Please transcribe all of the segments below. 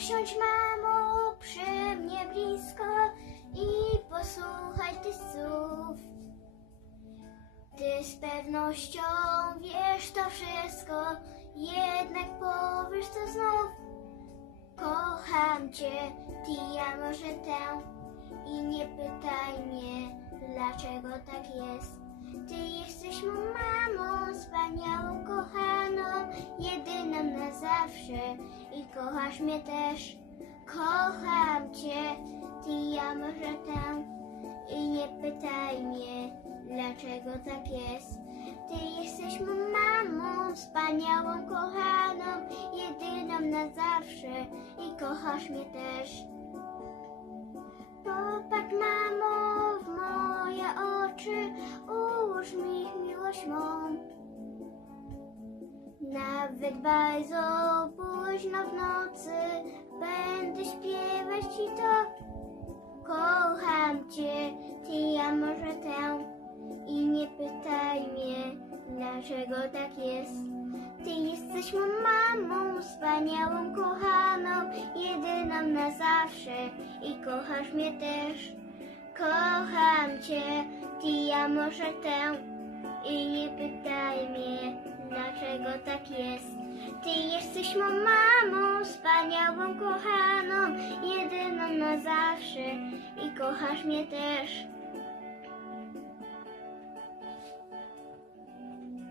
Usiądź, mamo, przy mnie blisko i posłuchaj tych słów. Ty z pewnością wiesz to wszystko, jednak powiesz to znów. Kocham cię, ty ja może tę i nie pytaj mnie, dlaczego tak jest. Ty i kochasz mnie też. Kocham cię, ty ja może tę i nie pytaj mnie, dlaczego tak jest. Ty jesteś mą mamą, wspaniałą, kochaną, jedyną na zawsze i kochasz mnie też. Popatrz, mamo, w moje oczy, ułóż mi miłość mą. Nawet bardzo późno w nocy będę śpiewać ci to. Kocham cię, ty ja może tę i nie pytaj mnie, dlaczego tak jest. Ty jesteś mą mamą, wspaniałą, kochaną, jedyną na zawsze i kochasz mnie też. Kocham cię, ty ja może tę i nie pytaj mnie, dlaczego tak jest. Ty jesteś mą mamą, wspaniałą, kochaną, jedyną na zawsze i kochasz mnie też.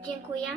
Dziękuję.